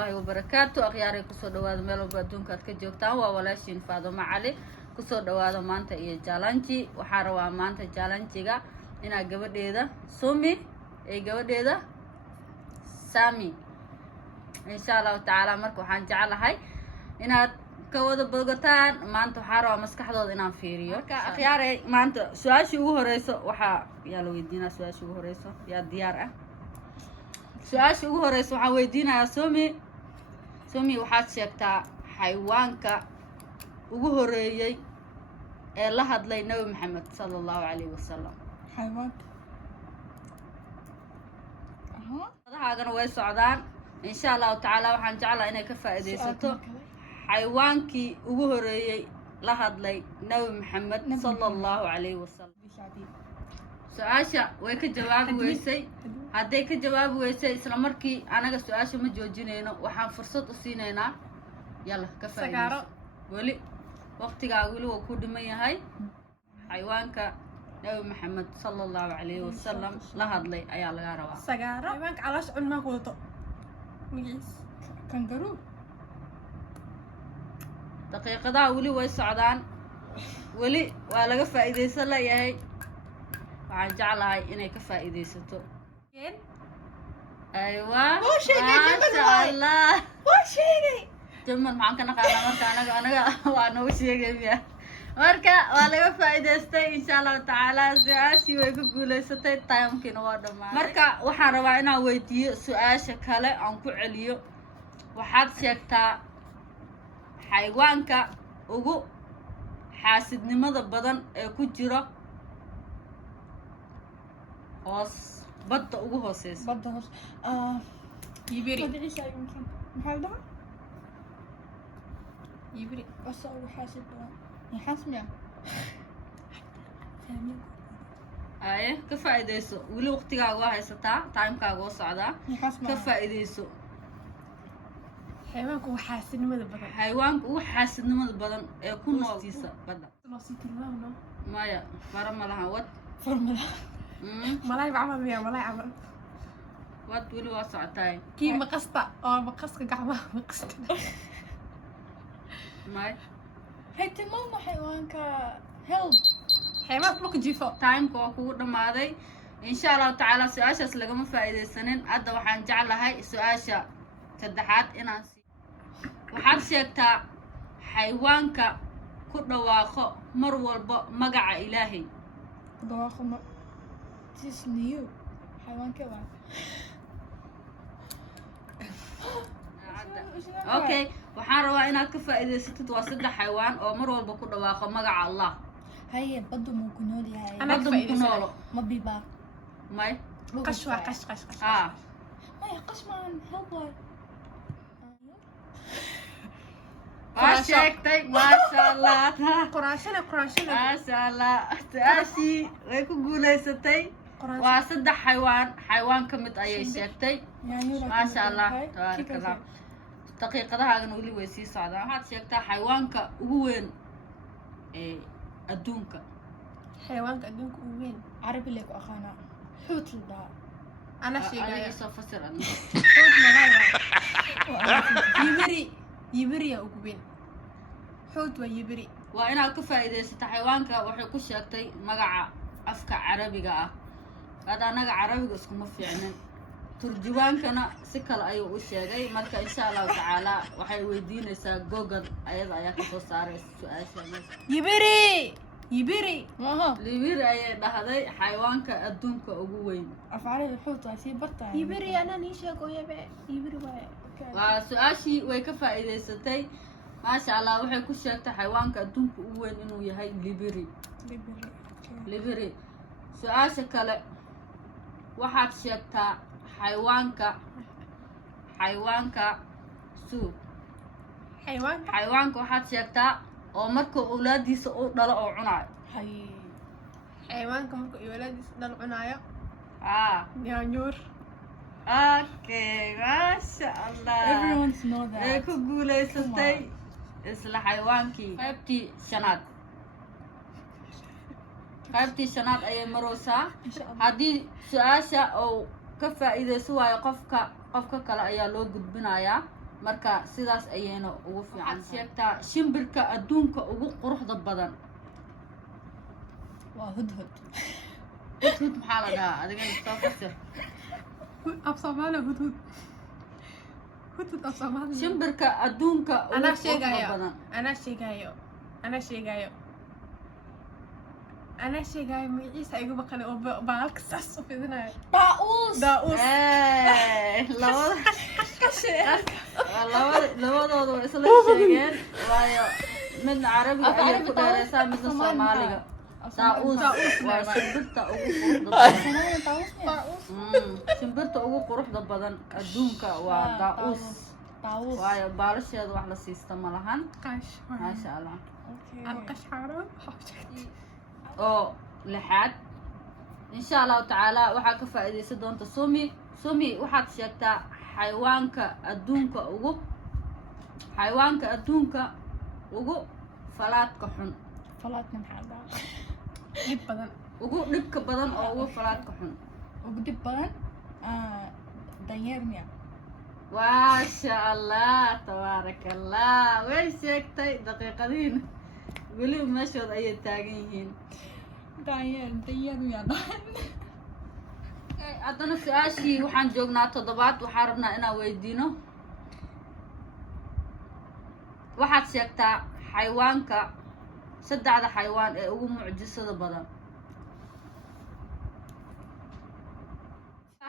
الله وبركاته أخياري كسر دواد ميلو بدون كات كجوكتان وولاشين فاطمة علي كسر دواد مانتا إيه جالانتي وحاروا مانتا جالانتيغا إنا قبل إيدا سومي إيه قبل إيدا سامي إن شاء الله تعالى مركو حنجعل هاي إنا كودا بوغتان مانتا حاروا مسكحدود إنا فيريو أخياري مانتا سواشي وهوريسو وحا يالو يدينا سواشي وهوريسو يا ديار سؤال ugu horeysa waxaan weydiinayaa Somi waxaad sheegtaa xayawaanka ugu horeeyay ee la hadlay Nabi Maxamed sallallahu alayhi wasallam xayawaanka hadaagana way socdaan insha Allah taala waxaan jeclahay inay ka faa'iideysato xayawaankii ugu horeeyay la hadlay Nabi Maxamed sallallahu alayhi wasallam سؤاشا ويك جواب ويسي هدي كجواب ويسي إسلا مركي أنا سؤاشا ما جوجينينا وحان فرصة أسينينا يلا كفاية سكارة ولي وقتي قاولوا وكود مي هاي حيوانك نبي محمد صلى الله عليه وسلم لهاد لي أيال غاروا سكارة حيوانك علاش علما قوتو مجلس كنغرو دقيقة دا ولي ويسعدان ولي ولا فائدة سلا ياهي waxaan jeclahay inay ka faa'iideysato aywa masha Allah waa sheegay jamal maxaan ka naqaanaa marka anaga waa noo sheegay miya marka waa laga faa'iideystay insha Allah taala su'aashii way ku guuleysatay taamkiina waa dhamaan marka waxaan rabaa inaan weydiiyo su'aasha kale aan ku celiyo waxaad sheegtaa xayawaanka ugu xaasidnimada badan ee ku jiro هوس بطة وهوسيس بطة هوس يبري ما ادري شيء يمكن محل ده يبري بس هو حاسب يحاسب يعني ايه كفايديسو ولي وقتيغا وا هيستا تايمكا وا سودا كفايديسو حيوانك هو حاسدنimada badan حيوانك هو حاسدنimada badan ee ku nooltiisa bada نصي كلمه مايا فرملها ود فرملها ملاي بعمل مياه ملاي عمل وات ولي واسعتاي كي مقصتا او مقصك قعمه مقصت ماي هاي تمام حيوانك هيلب حيوانك لوك جيفو تايم كو دماداي ان شاء الله تعالى سؤاشاس لغما فايدeysanin hadda waxaan jeclahay su'aasha saddexaad inaan waxaad sheegtaa xayawaanka ku dhawaaqo mar walba magaca Ilaahay dhawaaqo This new حيوان كمان اوكي waxaan rabaa inaad ka faa'iideysatid waa saddex xayawaan oo mar walba ku dhawaaqo magaca Allah هي بدو مو كنول هاي انا بدو كنول ما بيبا ماي قشوة قش ما هي قش مان هبل شيكتي ما شاء الله قراشنا ما شاء الله تأسي ويكو قوليستي وصدح حيوان كمت أي شيكتي ما شاء الله تبارك الله دقيقة ده هاقن ولي ويسي صعدا هاد شيكتا حيوانك وين أدونك حيوانك أدونك وين عربي لك أخانا حوت لدها أنا شيكا أنا يسوف فسر أنا حوت ملايا يبري يا أقوين حوت ويبري وأنا كفايدة حيوانك وحي كشيكتي مقع أفكا عربي هذا أنا عربي اسمه فعلا ترجمانكنا سكال أيو وشيء مركا إن شاء الله تعالى وحي ويدينا سا جوجل أيضا يا كفو صار السؤال يبري ماها ليبير أي هذا حيوانك أدونك أبوين أفعال الحوت أسي برتا يبري أنا نيشا قوية يبري باي وسؤال شيء ويكفى إذا ستي ما شاء الله وحي كشيكت حيوانك أدونك أبوين إنه يهي ليبيري سؤال شكله waxaad sheegtaa xayawaanka suuq xayawaanka waxaad sheegtaa oo marka awlaadiisa uu dhalo oo cunayo xayawaanka marka awlaadiisa dhalo cunayo yaanyuur okay masha Allah everyone's know that ee ku guuleysatay isla xayawaankii qaybtii shanaad ayay maraysaa haddii su'aasha oo ka faa'iideyso waayo qofka kale ayaa loo gudbinayaa marka sidaas ayayna ugu fiican sheegtaa shimbirka adduunka ugu quruxda badan waa hudhud hudhud maxaa la dhahaa adigana soo fasir af Soomaali hudhud af Soomaali shimbirka adduunka ugu anaa quruxda badan sheegayo magaciisa igu maqan oo baalka saas u fidinayo daa'uus labadooda way isla sheegeen waayo midna carabiga ayay ku dheereysaa midna soomaaliga daa'uus waa shimbirta ugu quruxda badan shimbirta ugu quruxda badan adduunka waa daa'uus waayo baalasheeda wax la siista ma lahan maasha allah oo lixaad insha allahu tacaala waxaa ka faa'iidaysan doonta sumi waxaad sheegtaa xayawaanka adduunka ugu falaadka xun falaadka maxaa dhaca dib badan ugu dhibka badan oo ugu falaadka xun ugu dib badan danyeer miya maasha allah tabaaraka allah way sheegtay daqiiqadiin weli meeshooda ayay taagan yihiin danyeer miya haddana su-aashii waxaan joognaa 7 waxaan rabnaa inaan weydiino waxaad sheegtaa xayawaanka 3 xayawaan ee ugu mucjisada badan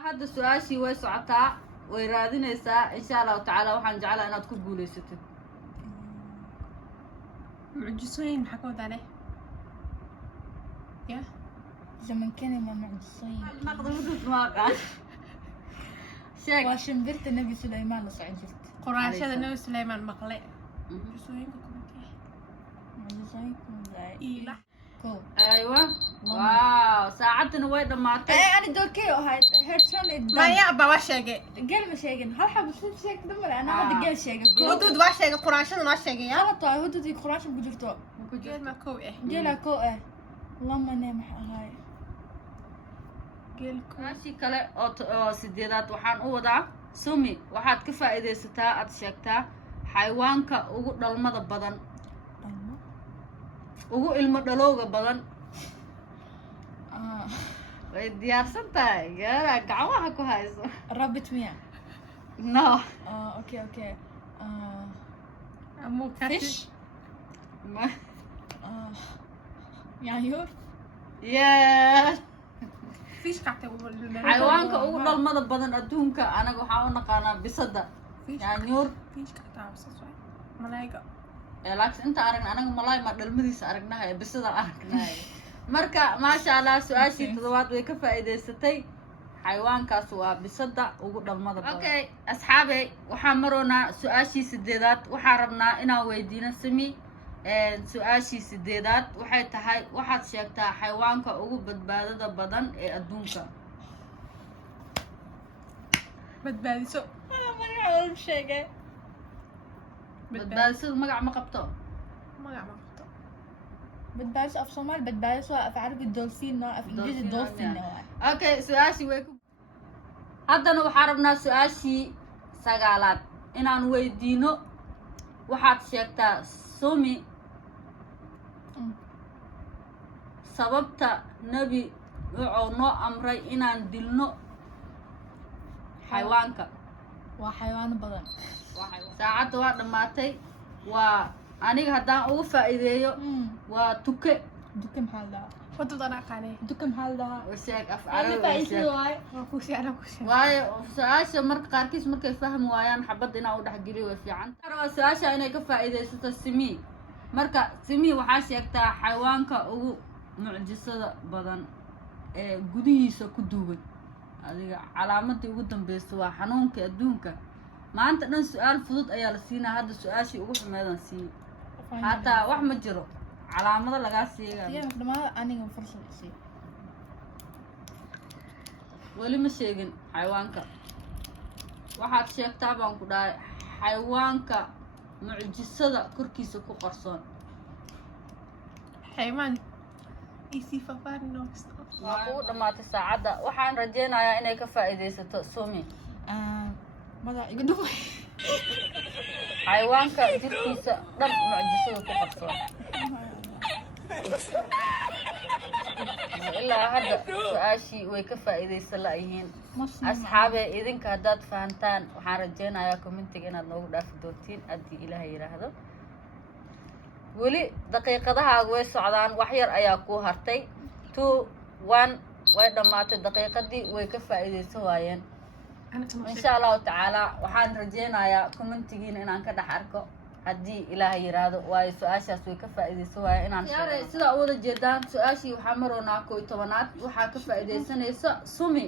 hadda su-aashii way socotaa way raadinaysaa insha allahu tacaala waxaan jeclaa inaad ku guulaysatid mucjisooyin maxaa ka wadaa leh ya zamankani ma mucjisooyin naqda hudud maaqaan sheeg waa shimbirta nabi Suleymaan la socon jirta qoraashada nabi Suleymaan maqle mucjisooyinka mucjisooyinka ko aywa waaw saacadina way dhamaatay ani doorkee ahayd herson maya baba sheegay gel ma sheegin hal xabo soo sheegay dumar ana hadda gel sheegay hudud waa sheegay qoraashada waa sheegay ya ala taa hududii quraash ku jirto geel ma kow gela ko lama ne maxaa ahay geel su-aashii kale oo 8aad waxaan u wadaa sumi waxaad ka faa'iidaysataa aad sheegtaa xayawaanka ugu dhalmada badan ugu ilmo dhalowga badan way diyaarsan tahay gaara gacmaha ku hayso rabbit miya no okay amu fish yaanyuur yes fish kactay xayawaanka ugu dhalmada badan adduunka anaga waxaan u naqaanaa bisada yaanyuur fish kactaa wasasay malayga laakiin inta aragna anaga malaay ma dhalmadiisa aragnahay bisada aragnahay marka maasha allah su-aashii 7aad way ka faa'iidaysatay xayawaankaas waa bisada ugu dhalmada badan okay asxaabey waxaan maroonaa su-aashii 8aad waxaan rabnaa inaan weydiino simi su-aashii 8aad waxay tahay waxaad sheegtaa xayawaanka ugu badbaadada badan ee adduunka badbaadiso magaca sheegay badbaadisada magac ma qabto magac ma qabto badbaadiso af Soomaali badbaadiso af Carabi dolphin af Ingiriisi dolphin okay su-aashii way ku haddana waxaan rabnaa su-aashii 9aad inaan weydiino waxaad sheegtaa sumi sababta nebi wuxuu noo amray inaan dilno xayawaanka waa xayawaano badan saacadda waa dhammaatay waa aniga haddaan ugu faa'iideeyo waa tuke maxaa la hudud ana qaanay duka maxaa la sheeg af carabi carabi sheeg waa ku sheegay waayo su-aasha marka qaarkiis markay fahmi waayaan xabadda inaan u dhexgeliyo way fiican waa su-aasha inay ka faa'iidaysato simi marka simi waxaa sheegtaa xayawaanka ugu mucjisada badan ee gudihiisa ku duugan adiga calaamadii ugu dambeysa waa xanuunka adduunka maanta dhan su-aal fudud ayaa la siinaa hadda su-aashii ugu xumeedan siiyey hataa wax ma jiro calaamado lagaa siigayo dhamaada aniga fursad isii weli ma sheegin xayawaanka waxaad sheegtaa baan ku dhahay xayawaanka mucjisada korkiisa ku qarsoon xayawaan isi fafaarino waa kugu dhammaatay saacadda waxaan rajeynayaa inay ka faa'iidaysato sumi madax iga dhumay xayawaanka jirkiisa dhan mucjisada ku qabsada ilaa hadda su-aashii way ka faa'iidaysan la'yihiin asxaabe idinka haddaad fahantaan waxaan rajaynayaa commentiga inaad noogu dhaafi doontiin haddii ilaahay yidhaahdo weli daqiiqadahaaga way socdaan wax yar ayaa kuu hartay 2 1 way dhammaatay daqiiqadii way ka faa'iidaysan waayeen insha allahu tacaala waxaan rajaynayaa commentigiina inaan ka dhex arko haddii ilaahay yiraahdo waayo su-aashaas way ka faa'iidaysan waaya inaan sidaa u wada jeedaan su-aashii waxaa maroonaa 11aad waxaa ka faa'iidaysanaysa sumi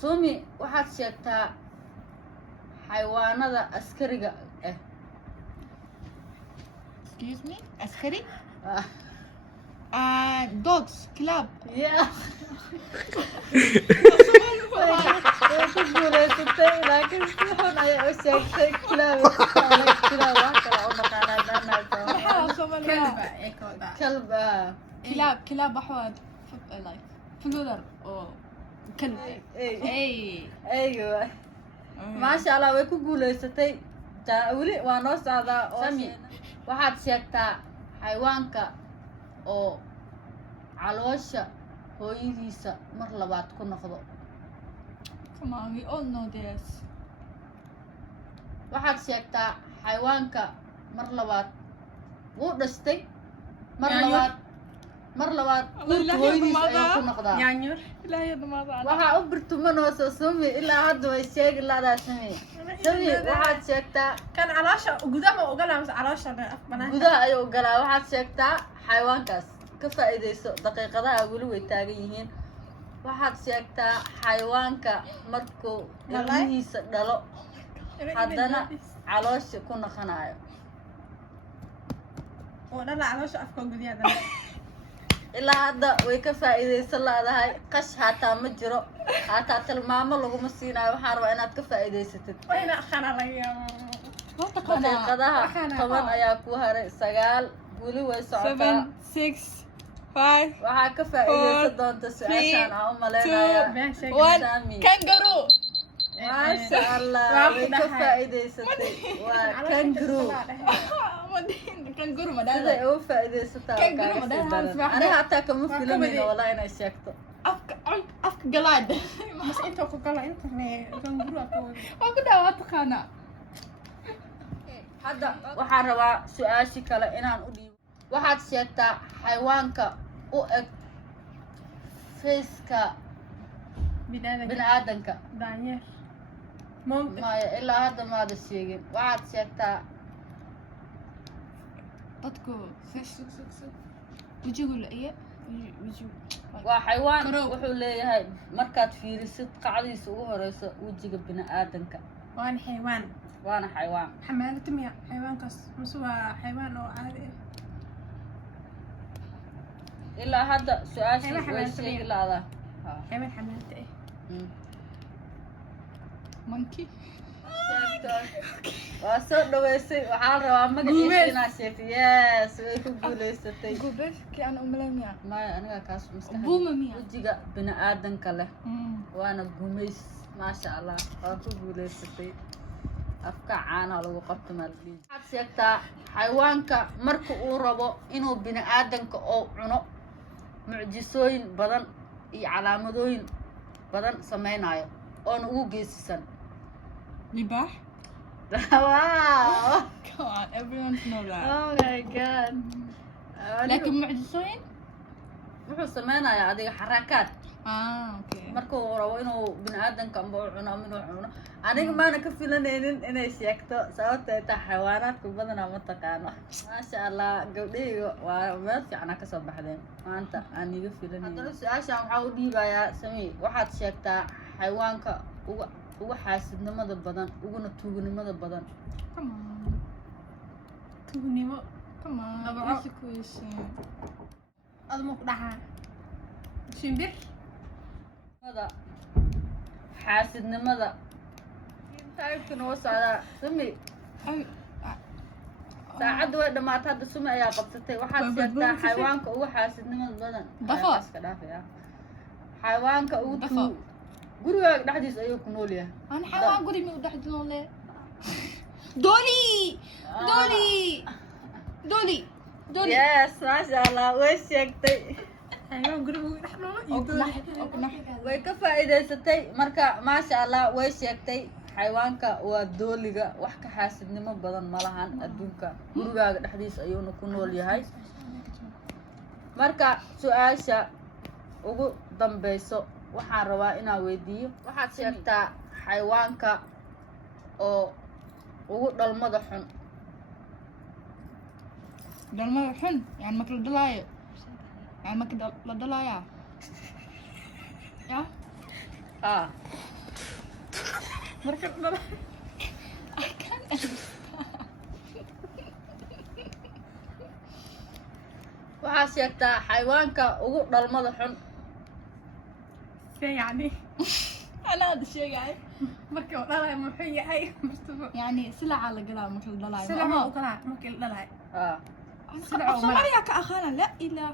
sumi waxaad sheegtaa xayawaanada askariga ah Excuse me? Askari? Dogs, club. yeah ku guulaysatay laakiin si xun ayaa u sheegtay kilaab kalba كلاب أحوال like فلودر أو كلب. أي. aywa maasha allah way ku guulaysatay weli waa noo socdaa sami waxaad sheegtaa xayawaanka oo caloosha hooyadiisa mar labaad ku noqdo Come on, we all know this. waxaad sheegtaa xayawaanka mar labaad wuu dhashtay mar labaad dhulka hooyadiisa ayuu ku noqdaa yaanyur لا يا ماذا waxaa u birtumanoosa sumi ilaa hadda way sheegi ladaa sami sami waxaad sheegtaa kan caloosha gudaha ugalaa mise caloosha banaan gudaha ayuu galaa waxaad sheegtaa xayawaankaas ka faa'iidayso daqiiqadaha weli way taagan yihiin waxaad sheegtaa xayawaanka markuu ilmihiisa dhalo haddana caloosha ku noqonayo oo dhala caloosha afka gudaha ilaa hadda way ka faa'iidaysan laadahay qash haataa ma jiro haataa tilmaamo laguma siinayo waxaan rabaa inaad ka faa'iidaysatid wayna khana laga daqiiqadaha 10 ayaa ku haray 9 weli way socotaa 7 6 5 waxaa ka faa'iidaysan doonta su-aashaan aan u maleynayaa Sami. كانجرو maasha allah way ka faa'iidaysatay waa kangaroo كانجرو siday مدالا ugu faa'iidaysataa waa Kangaroo kaaga sii madalaha daran subaxda. aniga hataa kama Waa filanayno comedy. walaa inay sheegto أفك جلاد mas inta ku gala inta kanguru afka وكذا واتقانا hadda waxaan rabaa su-aashi kale inaan u dhiibo waxaad sheegtaa xayawaanka u eg faceka binaadamka bini-aadanka daanyeer monk maya ilaa hadda maada sheegin waxaad sheegtaa dadku wajigu la iyo wajigu waa xayawaan Karow. wuxuu leeyahay markaad fiirisid qacdiisa ugu horeyso wejiga bini-aadanka waan xaywaan waana xayawaan xamaalata miya xayawaankaas mase waa xaywaan oo caadi ah ilaa hadda su-aashii Xayawaan way xamaalta sheegi miya? laadaa xaywaan xamaalata ah monkey waa soo dhaweysay waxaan rabaa magaciisa inaad sheegto yes way ku guulaysatay gubeski aan umalaya maya aniga kaas maskaxda buuma miya wejiga bini-aadanka leh waana gumays maasha allah waa ku guulaysatay afka caanaha lagu qabto maaldiin waxaad sheegtaa xayawaanka marka uu rabo inuu bini-aadanka oo cuno mucjisooyin badan iyo calaamadooyin badan sameynayo oona ugu geesisan libaax wow come on everyone know that oh my god لكن معجزين wuxuu sameynayaa adiga xarakaad okay markuu rabo inuu bini-aadanka amba u cuno ama inuu cuno aniga maana ka filanaynin inay sheegto sababtay taa xayawaanaadka badanaa ma taqaano maasha allah gabdhahayga waa meel fiicana kasoo baxdeen maanta aan iga filanaynin haddana su-aashaan waxaa u dhiibayaa samii waxaad sheegtaa xayawaanka uga xaasidnimada badan uguna tuugnimada badan come on tuugnimo come on Dabco. easy question adma ku dhaxaa shimbir mada xaasidnimada taybka noo socdaa sumi saacadda way dhamaatay hadda sumi ayaa qabsatay waxaad Waa sheegtaa badbaadisay. xayawaanka ugu xaasidnimada badan Dafo. Ayaa iska dhaafaya xayawaanka ugu Dafo. gurigaaga dhexdiisa ayuu ku nool yahay انا حيوان قولي مي ودحت لون ليه دولي دولي دولي دولي yes maasha allah way sheegtay xayawaan guriga ugu dhex nool iyo أقنح dooli أقنح way ka faa'iidaysatay marka maasha allah way sheegtay xayawaanka waa dooliga wax ka xaasidnimo badan ma lahan adduunka gurigaaga dhexdiisa ayuuna ku nool yahay marka su-aasha ugu dambeyso waxaan rabaa inaan weydiiyo waxaad sheegtaa xayawaanka oo ugu dhalmada xun دلما حن يعني ماكل دلاية يعني ماكل دلاية يا ah marka dhala I can't understand. waxaad sheegtaa xayawaanka ugu dhalmada xun see yacni أنا هذا الشيء قاعد markii uu dhalaayo muxuu yahay Mustafa يعني سلعة على قلها ماكل دلاية silac ma u kalaa markii la dhalaayo ah سلعة وملح. صوماليا كأخانا لا إله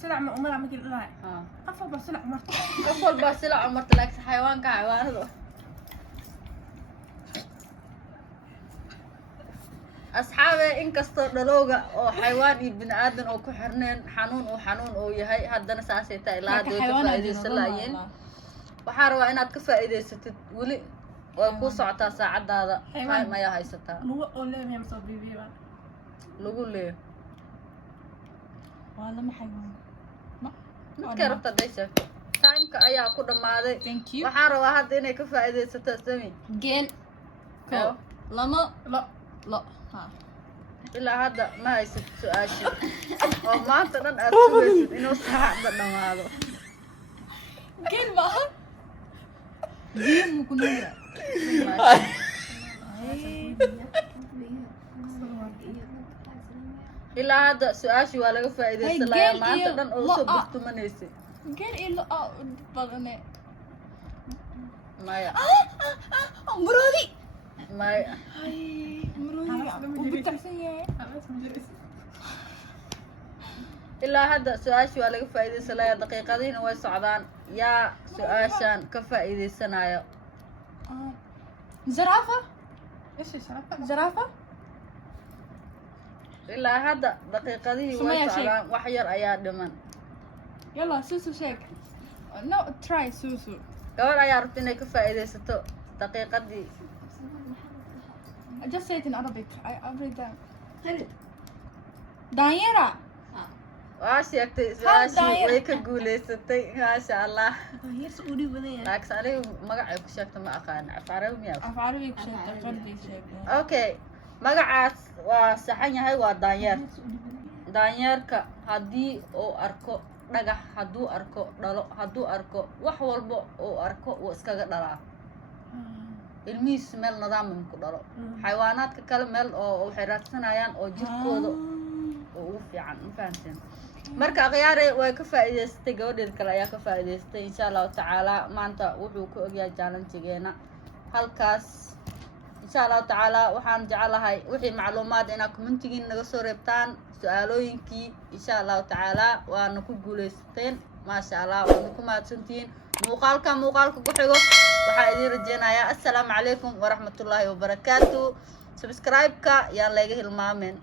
silac ma umala markii la dhalaayo ah qof walba silac marto qof walbaa sila cumarta laakiin xayawaanka xayawaanadu asxaabe inkastoo dhalowga oo xayawaan iyo bini aadan oo ku xirneen xanuun uu yahay haddana saasay tahay ilaa hadda way ka faa'iidaysan laayeen waxaa rabaa inaad ka faa'iidaysatid weli way kuu socotaa saacadaada Xayawaan. time ayaa haysataa lugu oo leeyahay masoo biibiya lagu leeyo والله ما حيوان ما midkay rabta hadday sheegto timeka ayaa ku dhammaaday thank you waxaan rabaa hadda inay ka faa'iidaysato sami جيل كو لما la لا ها ilaa hadda ma haysid su-aashii oo maanta dhan aad sugaysid inuu saacadda dhammaado جيل ما جيل ممكن نقول ilaa hadda su-aashii waa laga faa'iidaysan Hey, lahaa geel maanta iyo dhan oo usoo lo-a. burtumanaysid جيل إيه لا بدنا maya مرودي maya هاي مرودي وبتحسين ilaa hadda su-aashii waa laga faa'iidaysan lahaa daqiiqadihiina way socdaan yaa su-aashaan ka faa'iidaysanayo زرافة ايش الشرف زرافة ilaa hadda daqiiqadihii way Sumaya, socdaan wax yar ayaa dhiman يلا سوسو شيك no try سوسو gabadh ayaa rabta inay ka faa'iidaysato daqiiqadii I just say it in Arabic every time دايرة waa sheegtay su-aashii daayira. way ka guulaysatay maasha allah هي سعودي بداية laakiin aniga magacay ku sheegta ma aqaan af carabi miyaa في عربي شيك غربي شيك okay magacaas waa saxan yahay waa daanyeer daanyeerka haddii uu arko dhagax hadduu arko dhalo hadduu arko wax walba uu arko wuu iskaga dhalaa ilmihiis meel nidaamim ku dhalo xayawaanaadka kale meel oo waxay raadsanayaan oo jirkooda oo ugu fiican ma fahamteen marka akhyaare way ka faa'iidaysatay gabadheed kale ayaa ka faa'iidaystay insha allahu tacaala maanta wuxuu ku ogyahay jaalanjigeena halkaas insha allahu tacaala waxaan jecelahay wixii macluumaad inaad commentigiin naga soo reebtaan su-aalooyinkii insha allahu tacaala waana ku guulaysateen maasha allah waana ku mahadsantihiin muuqaalka ku xigo waxaa idiin rajeynayaa assalaamu calaykum waraxmatullaahi wabarakaatu subscribe-ka yaan layga hilmaamen